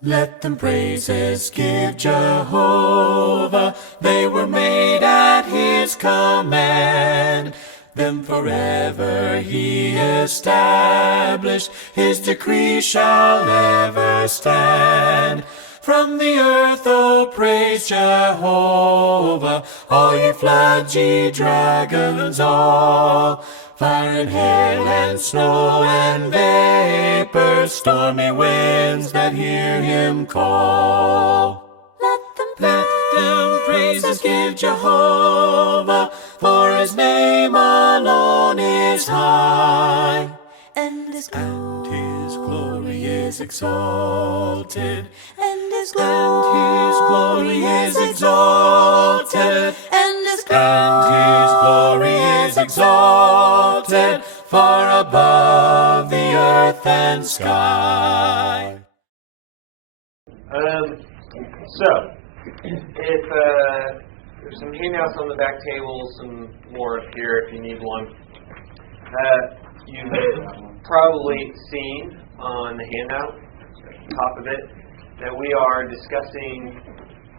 Let them praises give Jehovah. They were made at his command. Them forever he established. His decree shall never stand. From the earth, oh, praise Jehovah. All ye floods, ye dragons all. Fire and hail and snow and vapor, stormy winds that hear him call. Let them praises give Jehovah, for his name alone is high. And his glory is exalted. And his glory is exalted. And his glory is exalted, far above the earth and sky. So, if there's some handouts on the back table, some more up here if you need one. You've probably seen on the handout, at the top of it, that we are discussing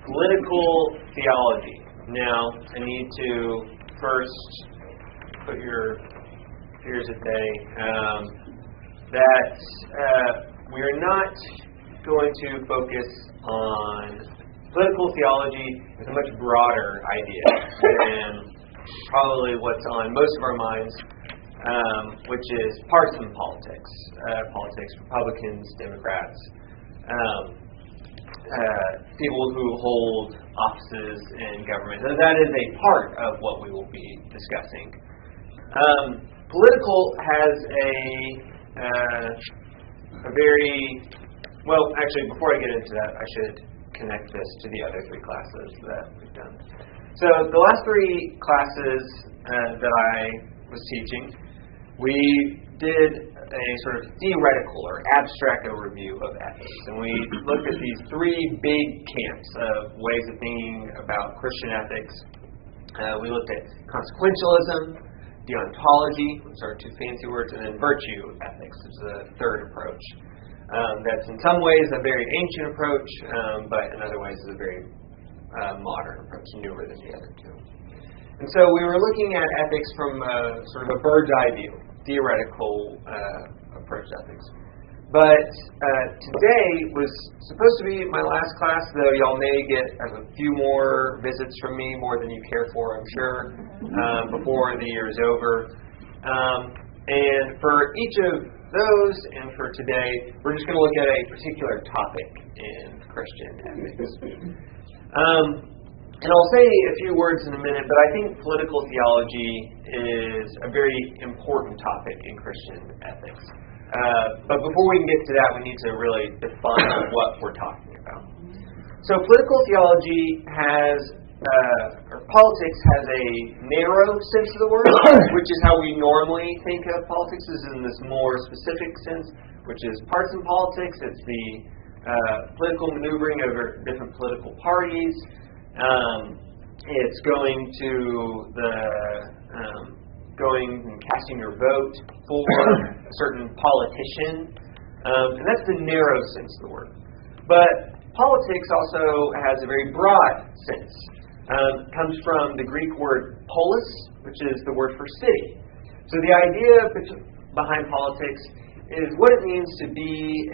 political theology. Now, I need to first put your fears at bay, that we are not going to focus on political theology. Is a much broader idea than probably what's on most of our minds, which is partisan politics. Politics, Republicans, Democrats, people who hold offices in government. So that is a part of what we will be discussing. Political has a very, well, actually, before I get into that, I should connect this to the other three classes that we've done. So the last three classes that I was teaching, we did a sort of theoretical or abstract overview of ethics. And we looked at these three big camps of ways of thinking about Christian ethics. We looked at consequentialism, deontology, those are two fancy words, and then virtue ethics is the third approach. That's in some ways a very ancient approach, but in other ways is a very modern approach, newer than the other two. And so we were looking at ethics from sort of a bird's eye view, theoretical approach to ethics. But today was supposed to be my last class, though y'all may get a few more visits from me, more than you care for, I'm sure, before the year is over. And for each of those, and for today, we're just going to look at a particular topic in Christian ethics. And I'll say a few words in a minute, but I think political theology is a very important topic in Christian ethics. But before we can get to that, we need to really define what we're talking about. So political theology has, or politics has a narrow sense of the word, which is how we normally think of politics, is in this more specific sense, which is partisan politics. It's the political maneuvering over different political parties. It's going to going and casting your vote for a certain politician, and that's the narrow sense of the word. But politics also has a very broad sense. It comes from the Greek word polis, which is the word for city. So the idea behind politics is what it means to be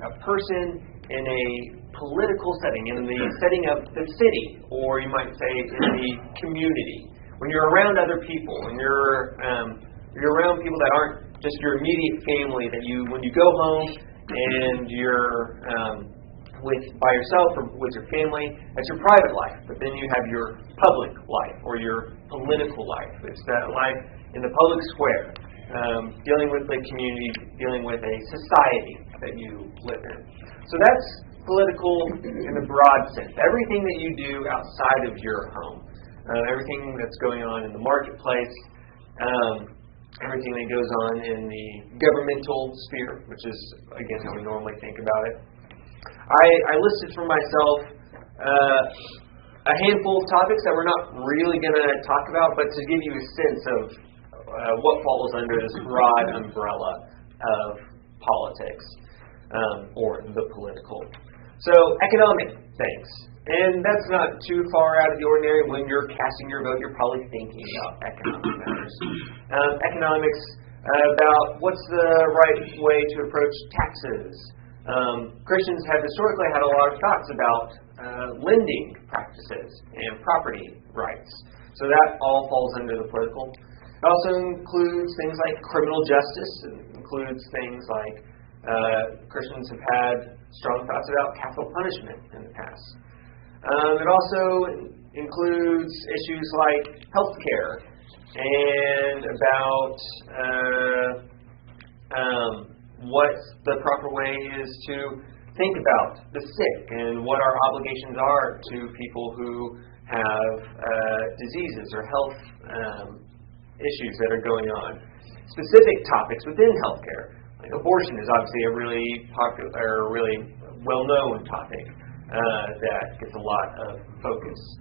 a person in a political setting, in the setting of the city, or you might say in the community. When you're around other people, when you're around people that aren't just your immediate family, that when you go home and you're by yourself or with your family, that's your private life. But then you have your public life or your political life. It's that life in the public square, dealing with the community, dealing with a society that you live in. So that's political in the broad sense. Everything that you do outside of your home, everything that's going on in the marketplace, everything that goes on in the governmental sphere, which is, again, how we normally think about it. I listed for myself a handful of topics that we're not really going to talk about, but to give you a sense of what falls under this broad umbrella of politics, or the political. So economic things. And that's not too far out of the ordinary. When you're casting your vote, you're probably thinking about economic matters. Economics about what's the right way to approach taxes. Christians have historically had a lot of thoughts about lending practices and property rights. So that all falls under the political. It also includes things like criminal justice. It includes things like Christians have had strong thoughts about capital punishment in the past. It also includes issues like health care and about what the proper way is to think about the sick and what our obligations are to people who have diseases or health issues that are going on. Specific topics within healthcare, like abortion, is obviously a really popular, really well-known topic that gets a lot of focus.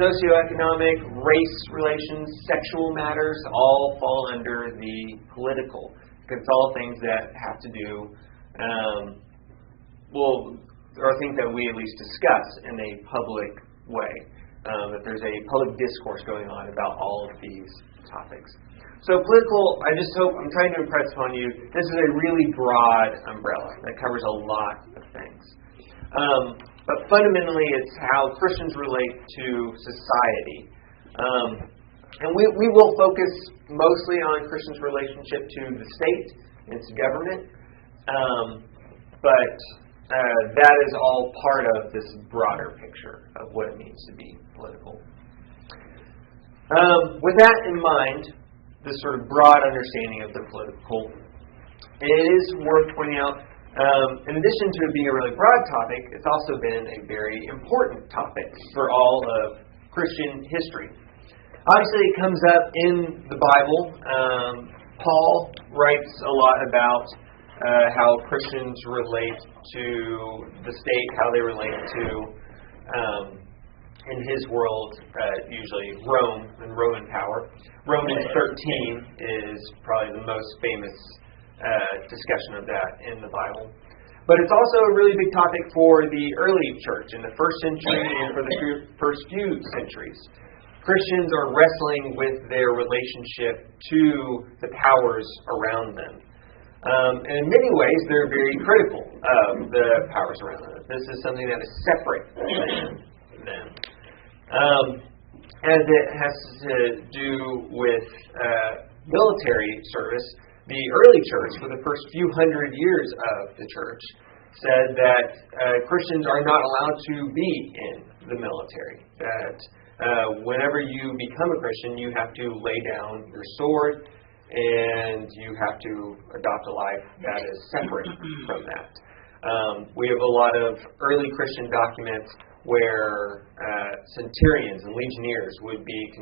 Socioeconomic, race relations, sexual matters all fall under the political. It's all things that have to do, or things that we at least discuss in a public way. That there's a public discourse going on about all of these topics. So political, I'm trying to impress upon you, this is a really broad umbrella that covers a lot of things. But fundamentally, it's how Christians relate to society. And we will focus mostly on Christians' relationship to the state and its government. But that is all part of this broader picture of what it means to be political. With that in mind, this sort of broad understanding of the political, it is worth pointing out, in addition to it being a really broad topic, it's also been a very important topic for all of Christian history. Obviously, it comes up in the Bible. Paul writes a lot about how Christians relate to the state, how they relate to, in his world, usually Rome and Roman power. Romans 13 is probably the most famous discussion of that in the Bible. But it's also a really big topic for the early church in the first century and for the first few centuries. Christians are wrestling with their relationship to the powers around them. And in many ways, they're very critical of the powers around them. This is something that is separate than them. As it has to do with military service, the early church, for the first few hundred years of the church, said that Christians are not allowed to be in the military. That whenever you become a Christian, you have to lay down your sword and you have to adopt a life that is separate from that. We have a lot of early Christian documents where centurions and legionnaires would be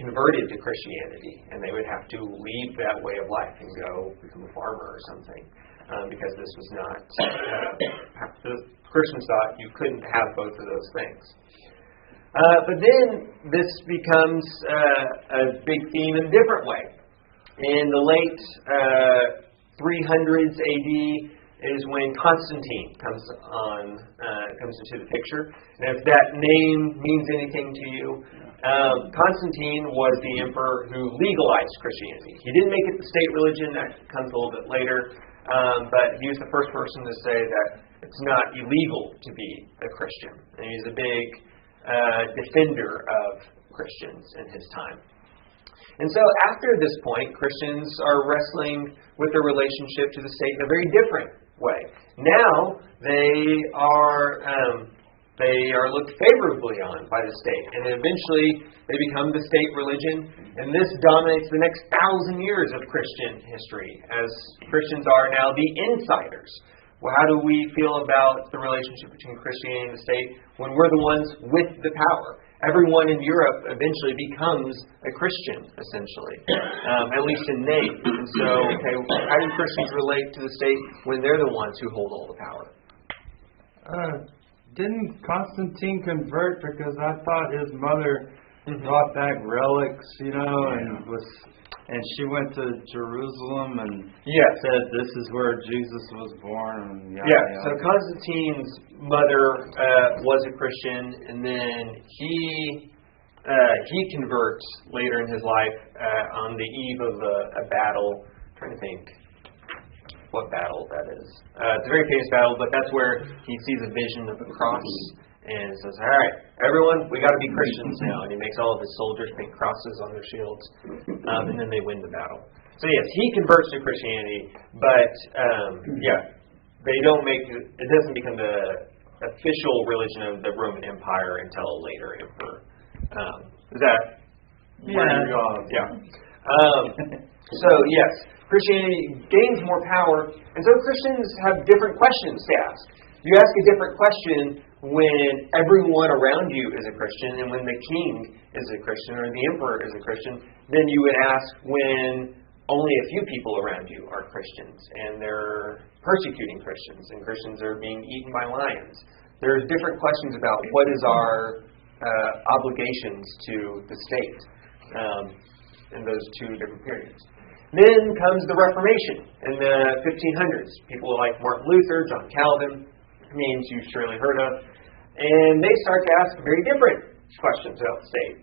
converted to Christianity, and they would have to leave that way of life and go become a farmer or something, because this was not. The Christians thought you couldn't have both of those things. But then this becomes a big theme in a different way. In the late 300s AD is when Constantine comes into the picture. And if that name means anything to you, Constantine was the emperor who legalized Christianity. He didn't make it the state religion. That comes a little bit later. But he was the first person to say that it's not illegal to be a Christian. And he's a big defender of Christians in his time. And so after this point, Christians are wrestling with their relationship to the state in a very different way. Now they are looked favorably on by the state, and eventually they become the state religion, and this dominates the next 1,000 years of Christian history, as Christians are now the insiders. Well, how do we feel about the relationship between Christianity and the state when we're the ones with the power? Everyone in Europe eventually becomes a Christian, essentially, at least in name. And so, how do Christians relate to the state when they're the ones who hold all the power? Didn't Constantine convert because I thought his mother brought back relics, and was And she went to Jerusalem and Yes. said this is where Jesus was born. And yada, Yeah, yada. so Constantine's mother was a Christian, and then he converts later in his life on the eve of a battle. I'm trying to think what battle that is. It's a very famous battle, but that's where he sees a vision of the cross and says, "All right, everyone, we got to be Christians now." And he makes all of his soldiers paint crosses on their shields, and then they win the battle. So yes, he converts to Christianity, but they don't make it doesn't become the official religion of the Roman Empire until a later emperor. Is that where you're going? Yeah. So yes, Christianity gains more power, and so Christians have different questions to ask. You ask a different question when everyone around you is a Christian, and when the king is a Christian or the emperor is a Christian, than you would ask when only a few people around you are Christians and they're persecuting Christians and Christians are being eaten by lions. There's different questions about what is our obligations to the state in those two different periods. Then comes the Reformation in the 1500s. People like Martin Luther, John Calvin, names you've surely heard of, and they start to ask very different questions about the state.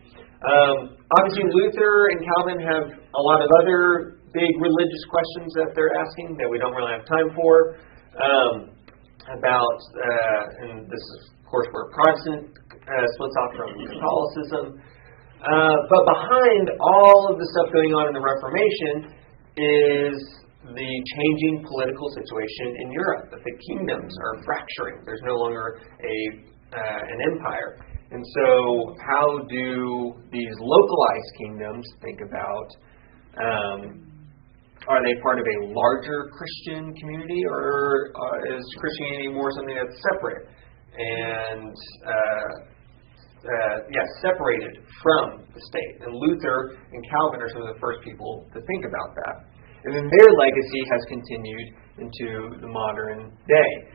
Obviously, Luther and Calvin have a lot of other big religious questions that they're asking that we don't really have time for. And this is, of course, where Protestant splits off from Catholicism. But behind all of the stuff going on in the Reformation is the changing political situation in Europe. That the kingdoms are fracturing. There's no longer an empire. And so how do these localized kingdoms think about, are they part of a larger Christian community, or is Christianity more something that's separate and separated from the state? And Luther and Calvin are some of the first people to think about that. And then their legacy has continued into the modern day,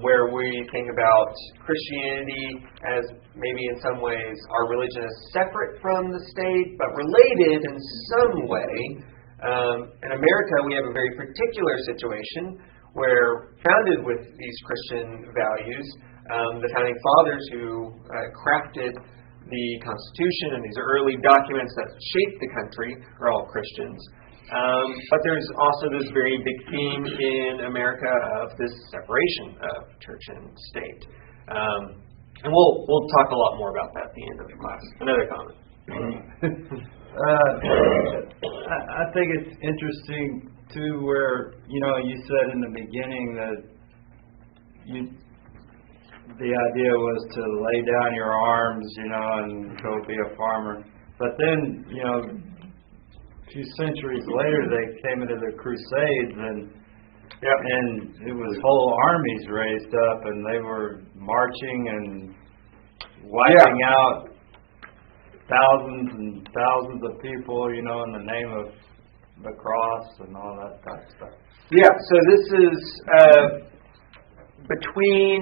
where we think about Christianity as maybe in some ways our religion is separate from the state, but related in some way. In America, we have a very particular situation where, founded with these Christian values, the founding fathers who crafted the Constitution and these early documents that shaped the country are all Christians. But there's also this very big theme in America of this separation of church and state. And we'll talk a lot more about that at the end of the class. Another comment. I think it's interesting too, where you said in the beginning that the idea was to lay down your arms, and go be a farmer. But then, a few centuries later, they came into the Crusades, and it was whole armies raised up, and they were marching and wiping out thousands and thousands of people, in the name of the cross and all that kind of stuff. Yeah, so this is between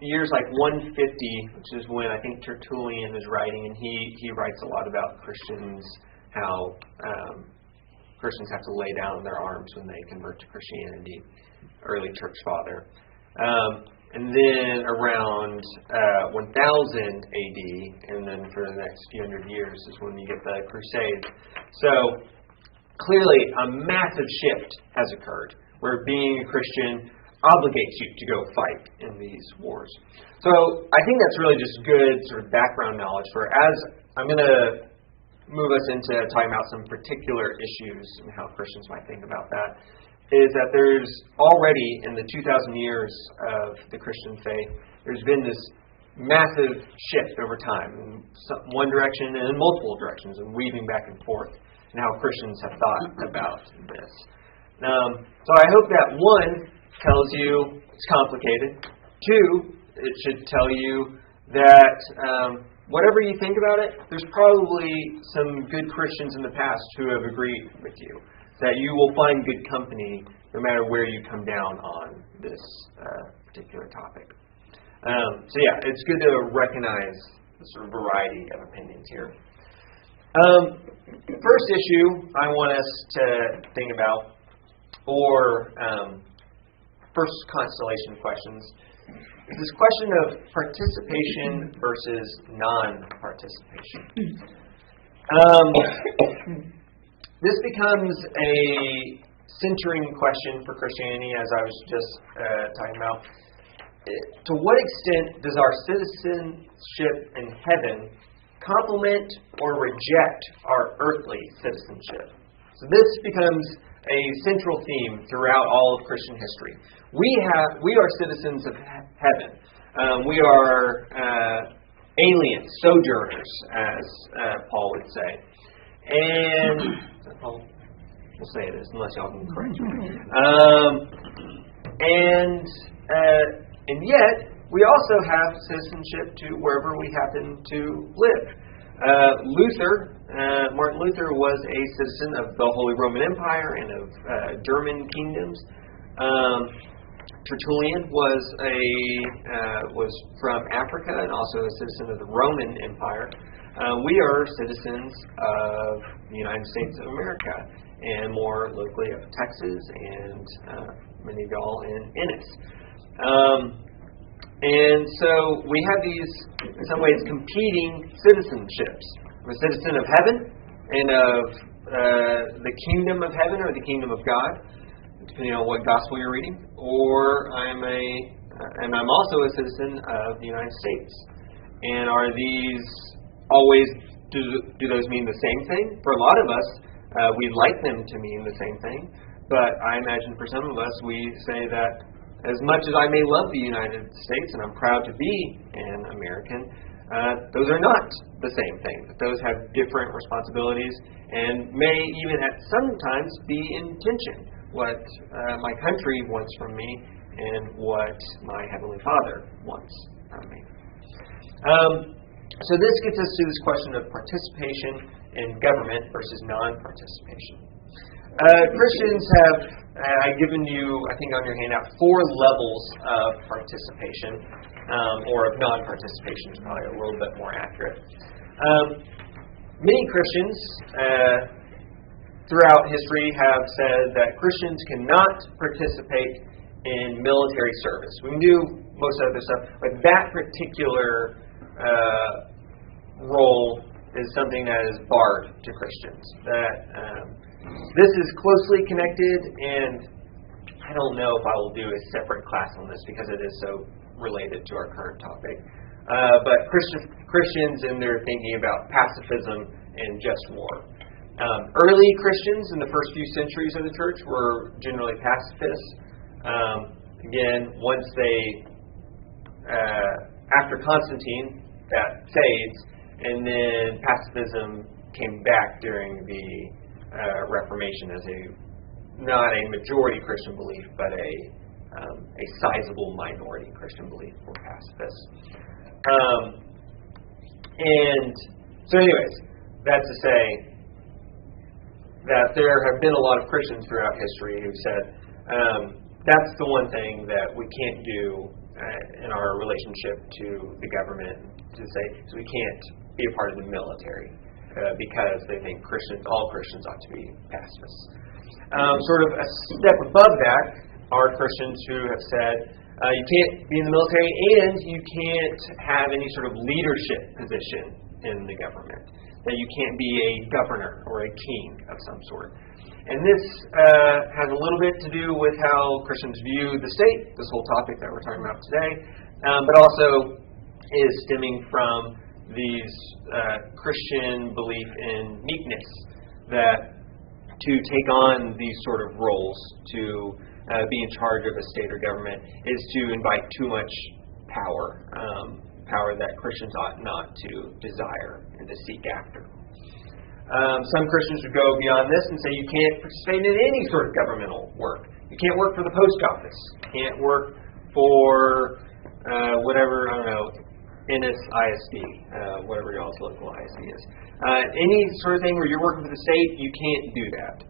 years like 150, which is when I think Tertullian is writing, and he writes a lot about Christians, how Christians have to lay down their arms when they convert to Christianity, early church father. And then around 1000 AD, and then for the next few hundred years is when you get the Crusades. So clearly a massive shift has occurred, where being a Christian obligates you to go fight in these wars. So I think that's really just good sort of background knowledge for, as I'm going to move us into talking about some particular issues and how Christians might think about that, is that there's already, in the 2,000 years of the Christian faith, there's been this massive shift over time in one direction and in multiple directions, and weaving back and forth, and how Christians have thought about this. So I hope that, one, tells you it's complicated. Two, it should tell you that whatever you think about it, there's probably some good Christians in the past who have agreed with you, that you will find good company no matter where you come down on this particular topic. So yeah, it's good to recognize the sort of variety of opinions here. First issue I want us to think about, or first constellation questions, is this question of participation versus non-participation. This becomes a centering question for Christianity, as I was just talking about. To what extent does our citizenship in heaven complement or reject our earthly citizenship? So this becomes a central theme throughout all of Christian history. We are citizens of heaven. We are aliens, sojourners, as Paul would say. And we'll say it is, unless y'all can correct me. And yet, we also have citizenship to wherever we happen to live. Martin Luther was a citizen of the Holy Roman Empire and of German kingdoms. Tertullian was from Africa and also a citizen of the Roman Empire. We are citizens of the United States of America, and more locally of Texas and many of y'all in Ennis. And so we have these, in some ways, competing citizenships. I'm a citizen of heaven and of the kingdom of heaven or the kingdom of God, depending on what gospel you're reading, or I'm also a citizen of the United States. And are these always, do those mean the same thing? For a lot of us, we'd like them to mean the same thing, but I imagine for some of us, we say that as much as I may love the United States, and I'm proud to be an American, those are not the same thing. Those have different responsibilities and may even at sometimes be in tension. What my country wants from me and what my Heavenly Father wants from me. So this gets us to this question of participation in government versus non-participation. Christians have given you, I think on your handout, 4 levels of participation, or of non-participation is probably a little bit more accurate. Many Christians throughout history have said that Christians cannot participate in military service. We can do most other stuff, but that particular role is something that is barred to Christians. That this is closely connected, and I don't know if I will do a separate class on this because it is so related to our current topic. But Christians in their thinking about pacifism and just war. Early Christians in the first few centuries of the church were generally pacifists. Again, once after Constantine, that fades, and then pacifism came back during the Reformation as not a majority Christian belief, but a sizable minority Christian belief for pacifists. And so anyways, that's to say that there have been a lot of Christians throughout history who said that's the one thing that we can't do in our relationship to the government, to say, so we can't be a part of the military because they think all Christians ought to be pacifists. Sort of a step above that are Christians who have said you can't be in the military and you can't have any sort of leadership position in the government, that you can't be a governor or a king of some sort. And this has a little bit to do with how Christians view the state, this whole topic that we're talking about today, but also is stemming from these Christian belief in meekness, that to take on these sort of roles, to be in charge of a state or government, is to invite too much power, power that Christians ought not to desire and to seek after. Some Christians would go beyond this and say you can't participate in any sort of governmental work. You can't work for the post office. You can't work for whatever, I don't know, Ennis ISD, whatever y'all's local ISD is. Any sort of thing where you're working for the state, you can't do that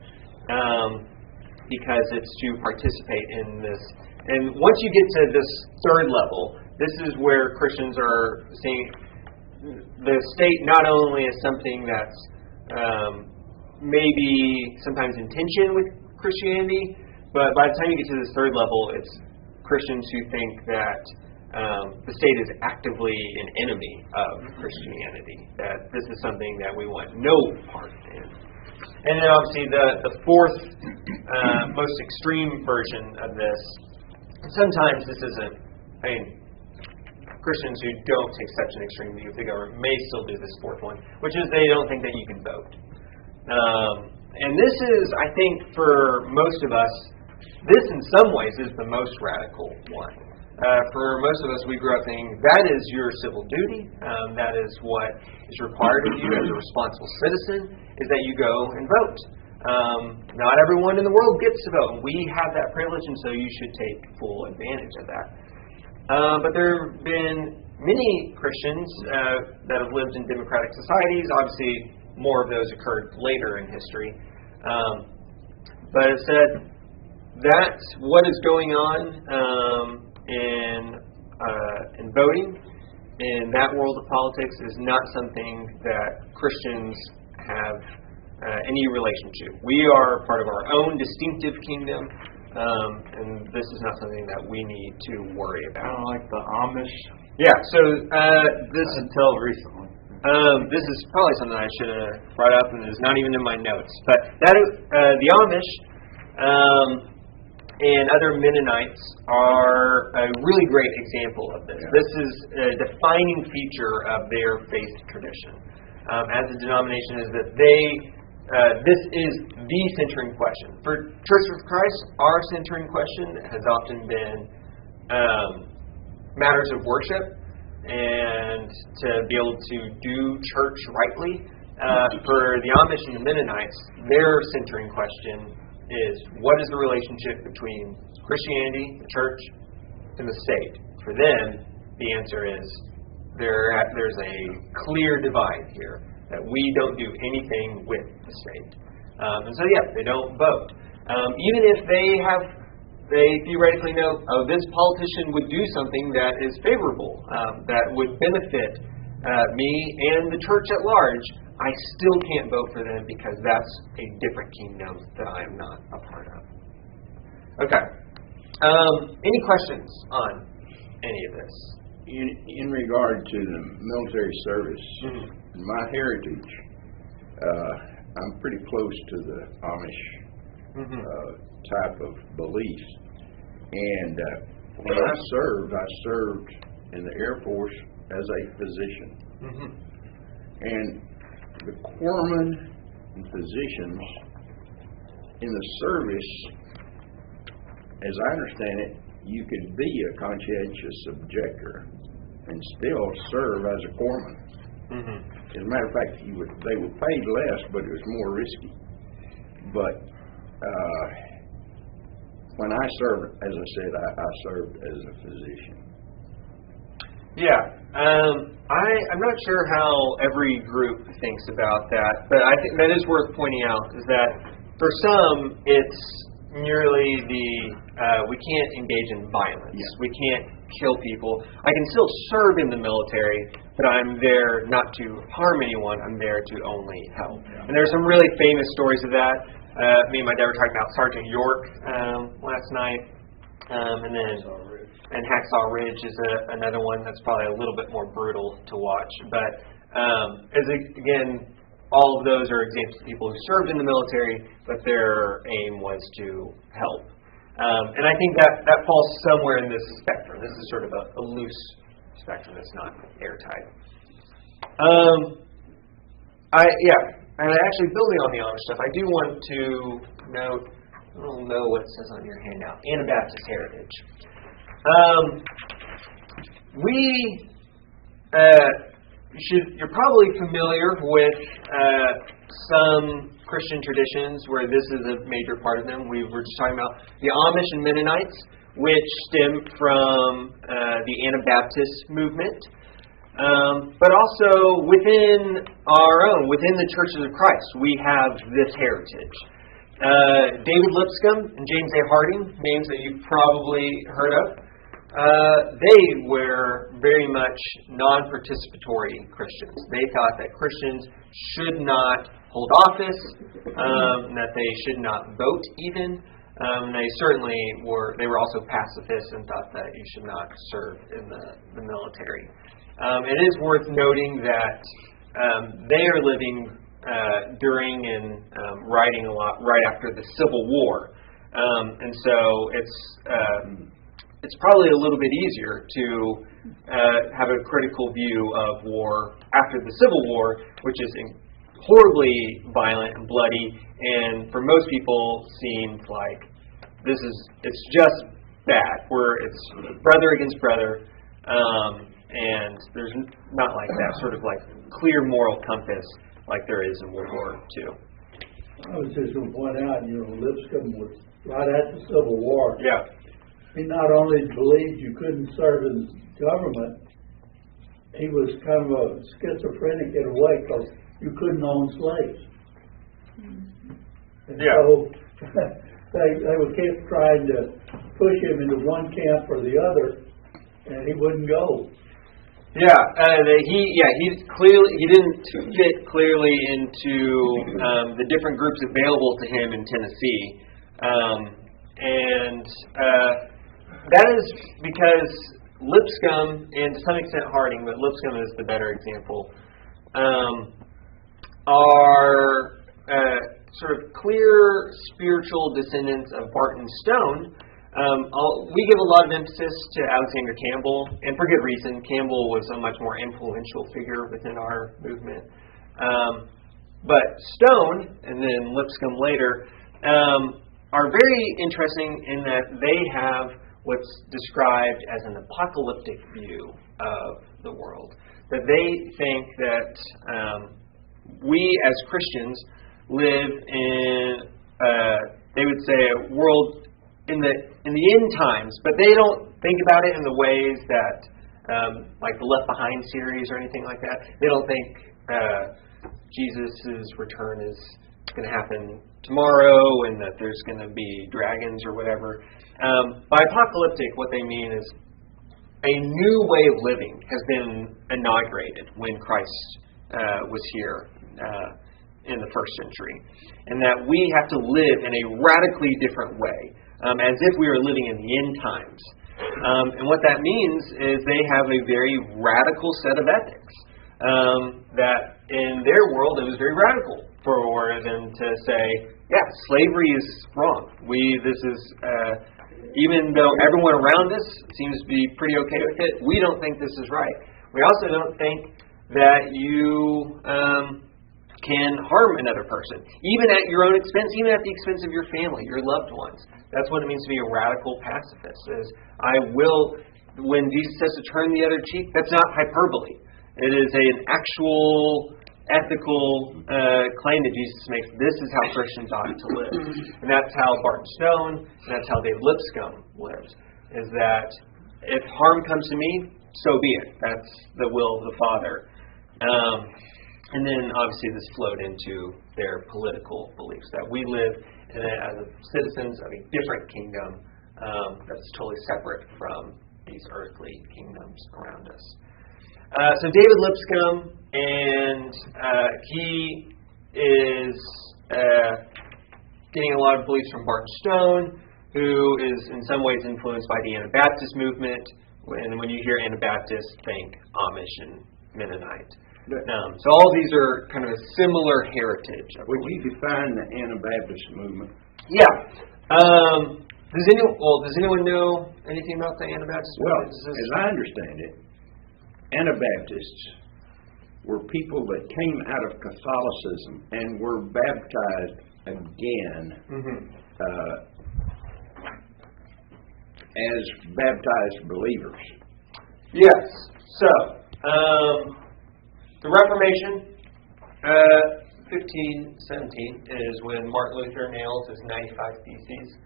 because it's to participate in this. And once you get to this third level, this is where Christians are seeing the state not only as something that's maybe sometimes in tension with Christianity, but by the time you get to this third level, it's Christians who think that the state is actively an enemy of Christianity, that this is something that we want no part in. And then obviously the fourth most extreme version of this, sometimes this isn't, Christians who don't take such an extreme view of the government may still do this fourth one, which is they don't think that you can vote. And this is, I think, for most of us, this in some ways is the most radical one. For most of us, we grew up thinking that is your civil duty, that is what is required of you as a responsible citizen, is that you go and vote. Not everyone in the world gets to vote. We have that privilege, and so you should take full advantage of that. But there have been many Christians that have lived in democratic societies. Obviously, more of those occurred later in history. But it said that's what is going on in voting in that world of politics is not something that Christians have any relation to. We are part of our own distinctive kingdom, and this is not something that we need to worry about. Kind of like the Amish. Yeah, so this until recently. This is probably something I should have brought up, and it's not even in my notes. But that the Amish and other Mennonites are a really great example of this. Yeah. This is a defining feature of their faith tradition. As a denomination, is that this is the centering question. For Church of Christ, our centering question has often been matters of worship and to be able to do church rightly. For the Amish and the Mennonites, their centering question is what is the relationship between Christianity, the church, and the state? For them, the answer is there's a clear divide here, that we don't do anything with the state. And so, they don't vote. Even if they theoretically know, this politician would do something that is favorable, that would benefit me and the church at large, I still can't vote for them because that's a different kingdom that I am not a part of. Okay. Any questions on any of this? In regard to the military service, in my heritage, I'm pretty close to the Amish type of beliefs. And when I served in the Air Force as a physician. And the corpsmen and physicians in the service, as I understand it, you could be a conscientious objector and still serve as a corpsman. As a matter of fact, they were paid less, but it was more risky. But when I served, as I said, I served as a physician. Yeah. I'm not sure how every group thinks about that, but I think that is worth pointing out, is that for some, it's merely we can't engage in violence. Yeah. We can't kill people. I can still serve in the military, but I'm there not to harm anyone. I'm there to only help. Yeah. And there's some really famous stories of that. Me and my dad were talking about Sergeant York last night, and then and Hacksaw Ridge is another one that's probably a little bit more brutal to watch. But again, all of those are examples of people who served in the military, but their aim was to help. And I think that falls somewhere in this spectrum. This is sort of a loose spectrum that's not airtight. And actually, building on the Amish stuff, I do want to note, I don't know what it says on your handout, Anabaptist heritage. You're probably familiar with some Christian traditions where this is a major part of them. We were just talking about the Amish and Mennonites, which stem from the Anabaptist movement. But also within within the Churches of Christ, we have this heritage. David Lipscomb and James A. Harding, names that you've probably heard of, they were very much non-participatory Christians. They thought that Christians should not hold office, and that they should not vote even. They certainly they were also pacifists and thought that you should not serve in the military. It is worth noting that they are living during and writing a lot right after the Civil War. And so it's probably a little bit easier to have a critical view of war after the Civil War, which is horribly violent and bloody, and for most people seems like it's just bad, where it's brother against brother, and there's not like that sort of like clear moral compass like there is in World War II. I was just going to point out, Lipscomb was right after the Civil War. Yeah. He not only believed you couldn't serve in government, he was kind of a schizophrenic in a way because you couldn't own slaves. And so they would keep trying to push him into one camp or the other, and he wouldn't go. He didn't fit clearly into the different groups available to him in Tennessee, and that is because Lipscomb, and to some extent Harding, but Lipscomb is the better example, are sort of clear spiritual descendants of Barton Stone. We give a lot of emphasis to Alexander Campbell, and for good reason. Campbell was a much more influential figure within our movement. But Stone, and then Lipscomb later, are very interesting in that they have what's described as an apocalyptic view of the world. That they think that we as Christians live in, they would say, a world in the end times, but they don't think about it in the ways that, like the Left Behind series or anything like that. They don't think Jesus' return is going to happen tomorrow and that there's going to be dragons or whatever. By apocalyptic, what they mean is a new way of living has been inaugurated when Christ was here in the first century, and that we have to live in a radically different way, as if we were living in the end times. And what that means is they have a very radical set of ethics, that in their world it was very radical for them to say, yeah, slavery is wrong. Even though everyone around us seems to be pretty okay with it, we don't think this is right. We also don't think that you can harm another person, even at your own expense, even at the expense of your family, your loved ones. That's what it means to be a radical pacifist. When Jesus says to turn the other cheek, that's not hyperbole. It is an actual ethical claim that Jesus makes. This is how Christians ought to live. And that's how Barton Stone, and that's how David Lipscomb lives, is that if harm comes to me, so be it. That's the will of the Father. And then obviously this flowed into their political beliefs, that we live as citizens of a different kingdom that's totally separate from these earthly kingdoms around us. So David Lipscomb, and he is getting a lot of beliefs from Barton Stone, who is in some ways influenced by the Anabaptist movement. And when you hear Anabaptist, think Amish and Mennonite. So all these are kind of a similar heritage. Would you define the Anabaptist movement? Yeah. Does anyone know anything about the Anabaptist movement? Well, as I understand it, Anabaptists were people that came out of Catholicism and were baptized again as baptized believers. Yes. So, the Reformation, 1517, is when Martin Luther nails his 95 Theses.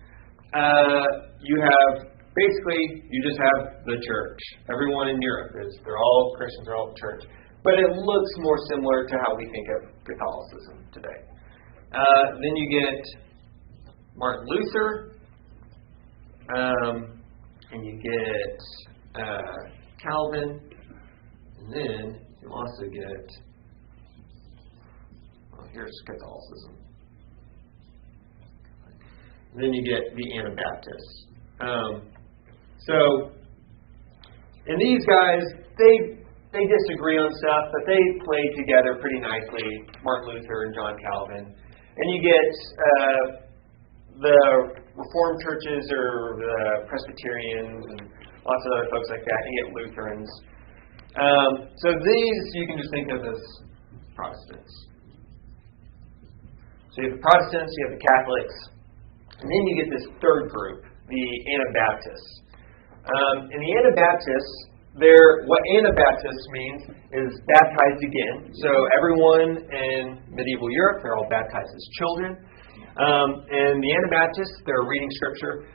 You just have the church. Everyone in Europe they're all Christians, they're all church. But it looks more similar to how we think of Catholicism today. Then you get Martin Luther, and you get Calvin, and then you also get, here's Catholicism. Then you get the Anabaptists. And these guys, they disagree on stuff, but they play together pretty nicely, Martin Luther and John Calvin. And you get the Reformed churches or the Presbyterians and lots of other folks like that. You get Lutherans. So these you can just think of as Protestants. So you have the Protestants, you have the Catholics, and then you get this third group, the Anabaptists. And the Anabaptists, what Anabaptists means is baptized again. So everyone in medieval Europe, they're all baptized as children. And the Anabaptists, they're reading Scripture.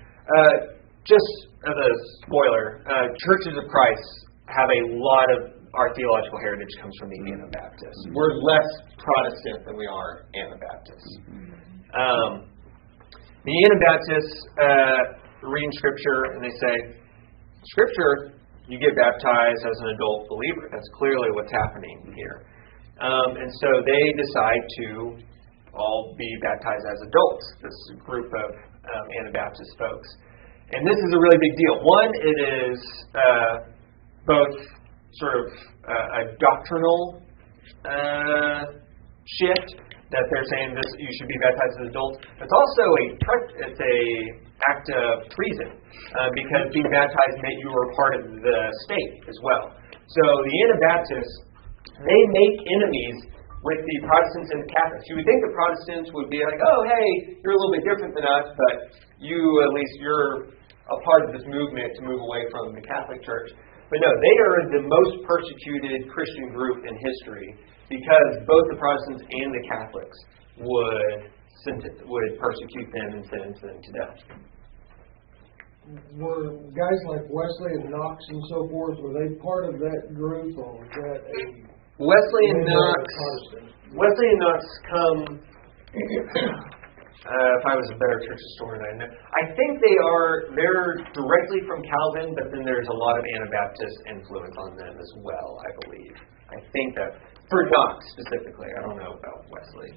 Just as a spoiler, Churches of Christ have a lot of our theological heritage comes from the Anabaptists. We're less Protestant than we are Anabaptists. The Anabaptists reading Scripture, and they say, Scripture, you get baptized as an adult believer. That's clearly what's happening here. And so they decide to all be baptized as adults, this group of Anabaptist folks. And this is a really big deal. One, it is both sort of a doctrinal shift that they're saying this you should be baptized as adults. It's also it's a act of treason because being baptized meant you were part of the state as well. So the Anabaptists, they make enemies with the Protestants and the Catholics. You would think the Protestants would be like, oh, hey, you're a little bit different than us, but you're a part of this movement to move away from the Catholic Church. But no, they are the most persecuted Christian group in history because both the Protestants and the Catholics would persecute them and sentence them to death. Were guys like Wesley and Knox and so forth, were they part of that group, or was that a Wesley and Knox come, if I was a better church historian, I'd know. I think they're directly from Calvin, but then there's a lot of Anabaptist influence on them as well, I believe. I think that, for Knox specifically, I don't know about Wesley.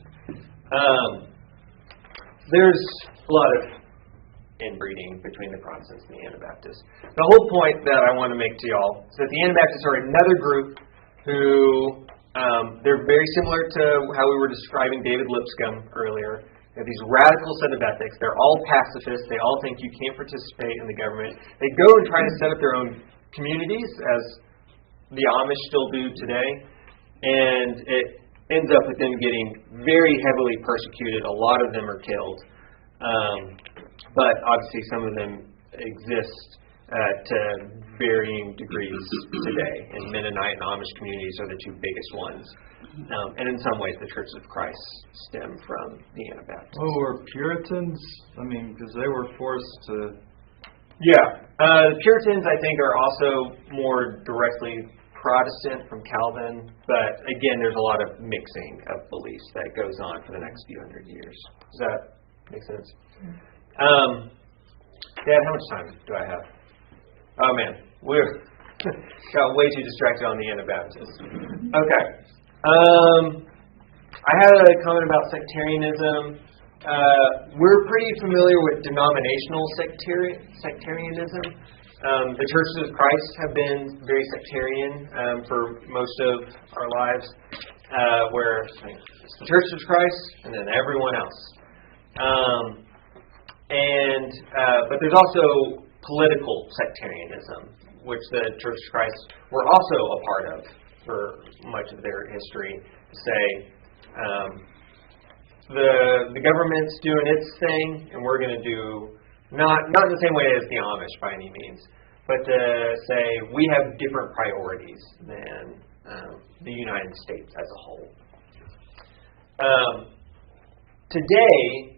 There's a lot of inbreeding between the Protestants and the Anabaptists. The whole point that I want to make to y'all is that the Anabaptists are another group who, they're very similar to how we were describing David Lipscomb earlier. They have these radical set of ethics. They're all pacifists. They all think you can't participate in the government. They go and try to set up their own communities, as the Amish still do today. And it ends up with them getting very heavily persecuted. A lot of them are killed. But obviously some of them exist to varying degrees today. And Mennonite and Amish communities are the two biggest ones. And in some ways, the Churches of Christ stem from the Anabaptists. Oh, were Puritans? I mean, because they were forced to... Yeah. The Puritans, I think, are also more directly Protestant from Calvin. But again, there's a lot of mixing of beliefs that goes on for the next few hundred years. Does that make sense? Dad, how much time do I have? Oh, man. We're got way too distracted on the Anabaptists. Okay. I had a comment about sectarianism. We're pretty familiar with denominational sectarianism. The Churches of Christ have been very sectarian for most of our lives, where it's the Churches of Christ and then everyone else. But there's also political sectarianism, which the Church of Christ were also a part of for much of their history. To say the government's doing its thing, and we're going to do not in the same way as the Amish by any means, but to say we have different priorities than the United States as a whole. Today,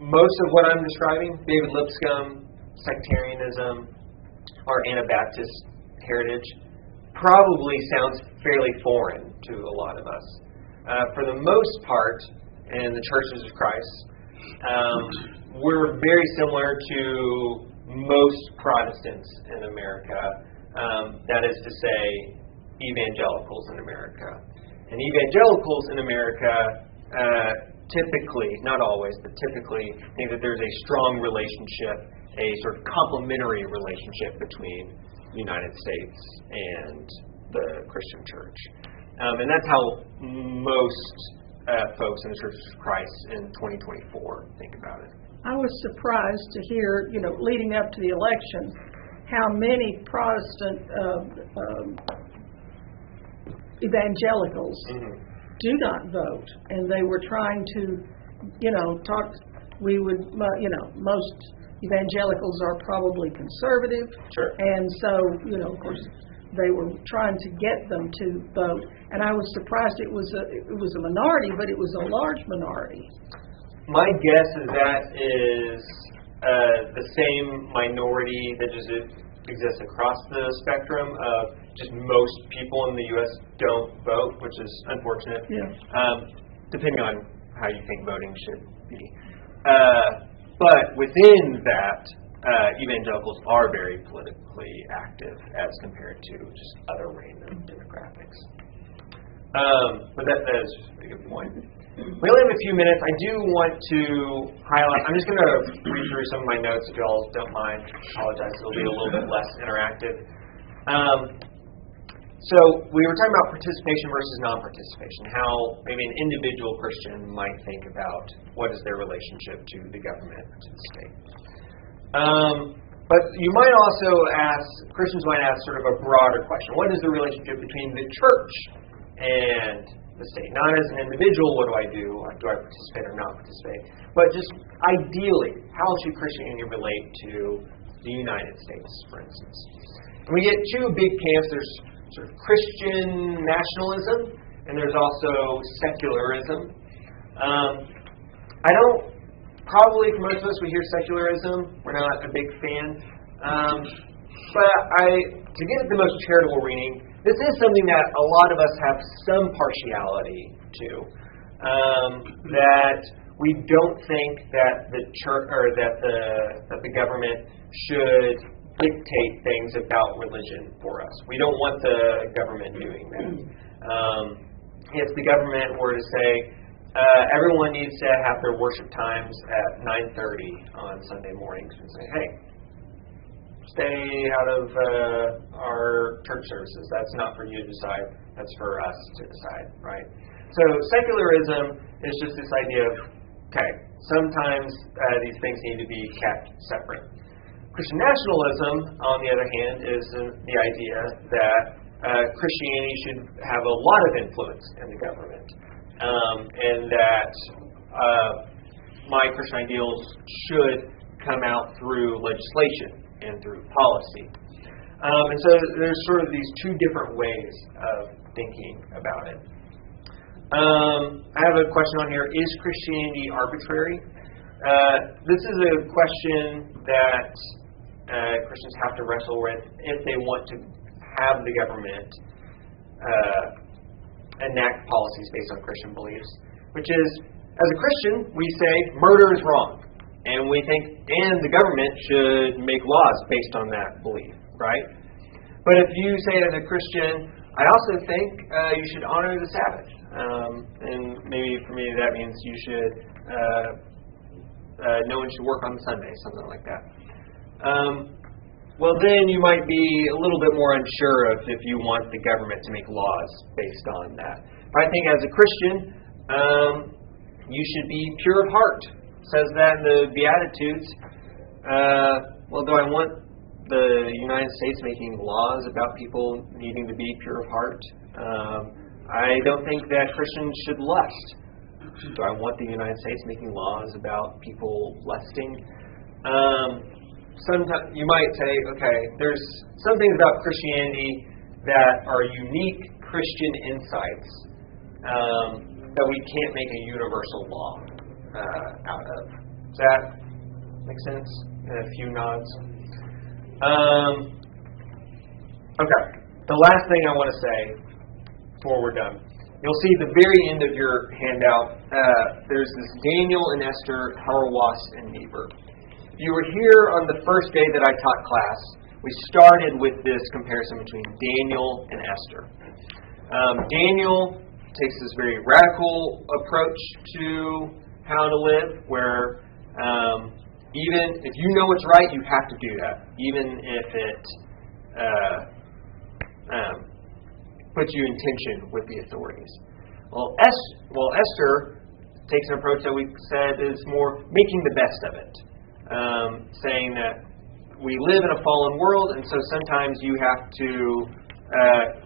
most of what I'm describing, David Lipscomb, sectarianism, our Anabaptist heritage, probably sounds fairly foreign to a lot of us. For the most part, in the Churches of Christ, we're very similar to most Protestants in America. That is to say, evangelicals in America. And evangelicals in America typically, not always, but typically think that there's a strong relationship, a sort of complementary relationship between the United States and the Christian church. And that's how most folks in the Church of Christ in 2024 think about it. I was surprised to hear, leading up to the election, how many Protestant evangelicals do not vote, and they were trying to, talk. We would, most evangelicals are probably conservative, Sure. and so, of course, they were trying to get them to vote. And I was surprised it was a minority, but it was a large minority. My guess is that is the same minority that just exists across the spectrum of just most people in the U.S. don't vote, which is unfortunate, depending on how you think voting should be. But within that, evangelicals are very politically active as compared to just other random demographics. But that is a good point. We only have a few minutes. I do want to highlight, I'm just going to read through some of my notes if you all don't mind. I apologize, it'll be a little bit less interactive. So we were talking about participation versus non-participation, how maybe an individual Christian might think about what is their relationship to the government, to the state. But you might also ask, Christians might ask sort of a broader question. What is the relationship between the church and the state? Not as an individual, what do I do? Do I participate or not participate? But just ideally, how should Christianity relate to the United States, for instance? And we get two big camps. There's sort of Christian nationalism, and there's also secularism. Probably for most of us, we hear secularism. We're not a big fan. But to get at the most charitable reading, this is something that a lot of us have some partiality to. That we don't think that the church or that the government should dictate things about religion for us. We don't want the government doing that. If the government were to say, everyone needs to have their worship times at 9:30 on Sunday mornings, and say, hey, stay out of our church services. That's not for you to decide. That's for us to decide, right? So secularism is just this idea of, okay, sometimes these things need to be kept separate. Christian nationalism, on the other hand, is the idea that Christianity should have a lot of influence in the government, and that my Christian ideals should come out through legislation and through policy. And so there's sort of these two different ways of thinking about it. I have a question on here. Is Christianity arbitrary? This is a question that Christians have to wrestle with if they want to have the government enact policies based on Christian beliefs, which is, as a Christian, we say murder is wrong. And we think, and the government should make laws based on that belief, right? But if you say as a Christian, I also think you should honor the Sabbath. And maybe for me that means you should, no one should work on Sunday, something like that. Well, then you might be a little bit more unsure of if you want the government to make laws based on that. But I think as a Christian, you should be pure of heart. It says that in the Beatitudes. Well, do I want the United States making laws about people needing to be pure of heart? I don't think that Christians should lust. Do I want the United States making laws about people lusting? Sometimes you might say, okay, there's some things about Christianity that are unique Christian insights that we can't make a universal law out of. Does that make sense? And a few nods. Okay, the last thing I want to say before we're done. You'll see at the very end of your handout, there's this Daniel and Esther, Horowas and Neber. If you were here on the first day that I taught class, we started with this comparison between Daniel and Esther. Daniel takes this very radical approach to how to live, where even if you know what's right, you have to do that, even if it puts you in tension with the authorities. Well, Esther takes an approach that we said is more making the best of it, saying that we live in a fallen world, and so sometimes you have to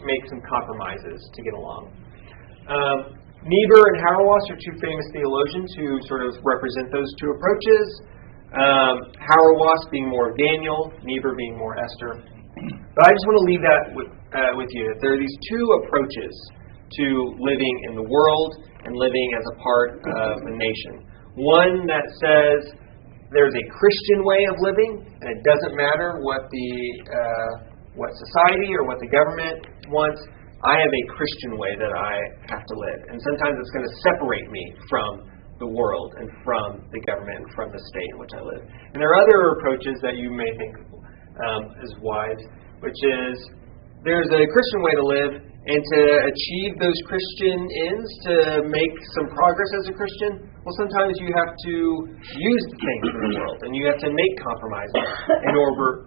make some compromises to get along. Niebuhr and Hauerwas are two famous theologians who sort of represent those two approaches. Hauerwas being more Daniel, Niebuhr being more Esther. But I just want to leave that with you. There are these two approaches to living in the world and living as a part of a nation. One that says there's a Christian way of living, and it doesn't matter what what society or what the government wants. I have a Christian way that I have to live. And sometimes it's going to separate me from the world and from the government and from the state in which I live. And there are other approaches that you may think is wise, which is there's a Christian way to live, and to achieve those Christian ends, to make some progress as a Christian, well, sometimes you have to use the things in the world, and you have to make compromises in order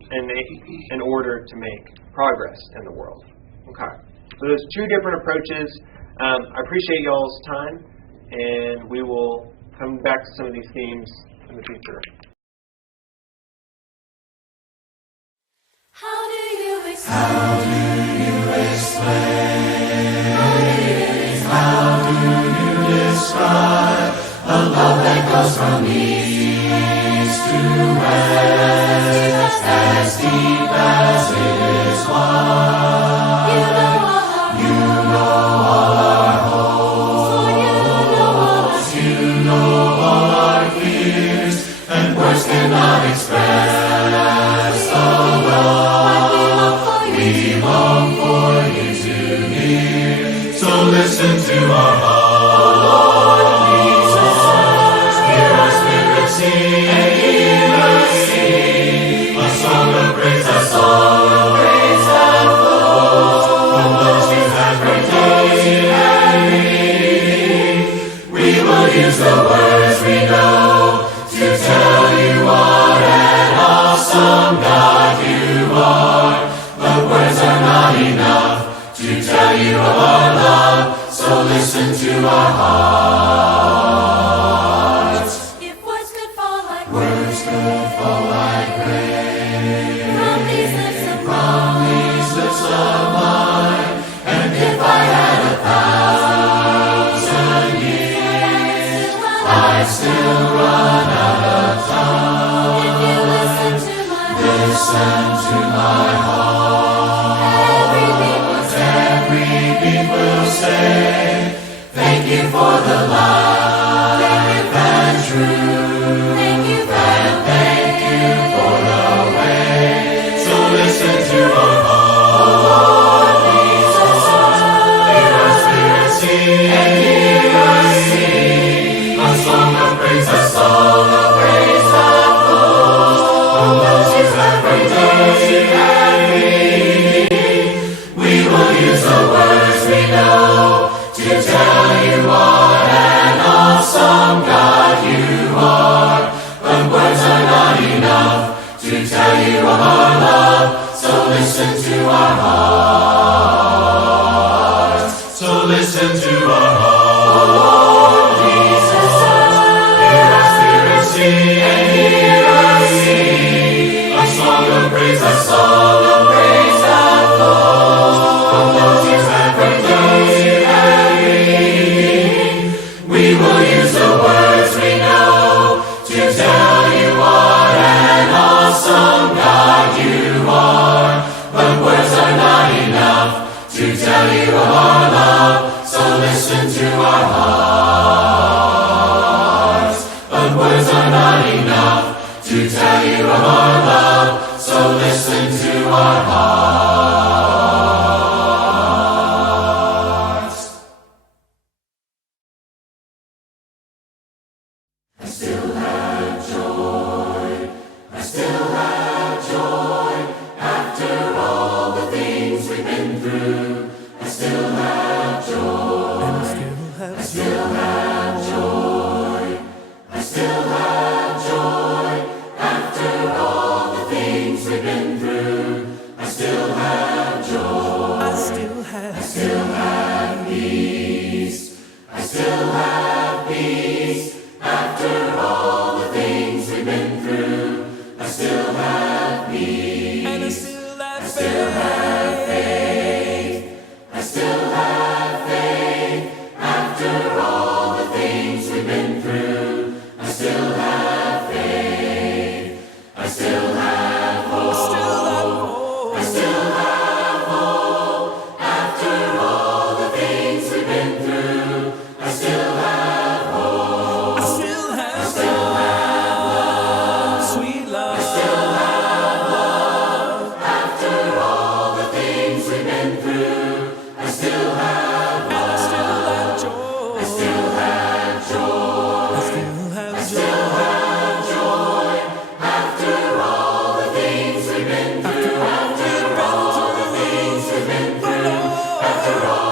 to make progress in the world. Okay. So there's two different approaches. I appreciate y'all's time, and we will come back to some of these themes in the future. How do you describe a love that goes from east to west, as deep as it is wide? You know all our hopes, you know all our fears, and words cannot express the love we long for you to hear. So listen to our heart, Jesus, hear our spirit sing, and hear us sing a song of praise, a song of praise that flows from those who have redeemed and redeemed. We will use the words we know to tell you what an awesome God you are. But words are not enough to tell you of our love, so listen to our hearts. If words could fall like rain from these lips of mine, and if I had 1,000 years, I'd still run out of time. If you listen to my heart, every beat will say, thank you for the life and truth, thank you for the way. So listen to our heart, hear our spirit sing, and hear us sing a song of praise, a song of praise that flows from those who have redeemed and redeemed. We will use the words we know to tell you what an awesome God you are. But words are not enough to tell you of our love, so listen to our hearts. So listen to our heart, Jesus, hear our spirit sing, and hear us sing a song of praise, a song of praise that flows from those who have redeemed and redeemed. We will use the words we know to tell you what an awesome God you are. But words are not enough to tell you of our love, so listen to our hearts. But words are not enough to tell you of our love, so listen to our hearts. I still have joy after all the things we've been through. I still have joy. things we've been through, I still have joy. I still have peace. I still have peace. After all the things we've been through, I still have peace. And I still have faith. I still have faith. After all the things we've been through, I still have faith. I still have hope. I still have hope. After all the things we've been through, I still have hope. I still have love. Sweet love. I still have love. After all the things we've been through, I still have love. And I still have joy. I still have joy. I still have joy. After all the things we've been through. After all the things we've been through. After all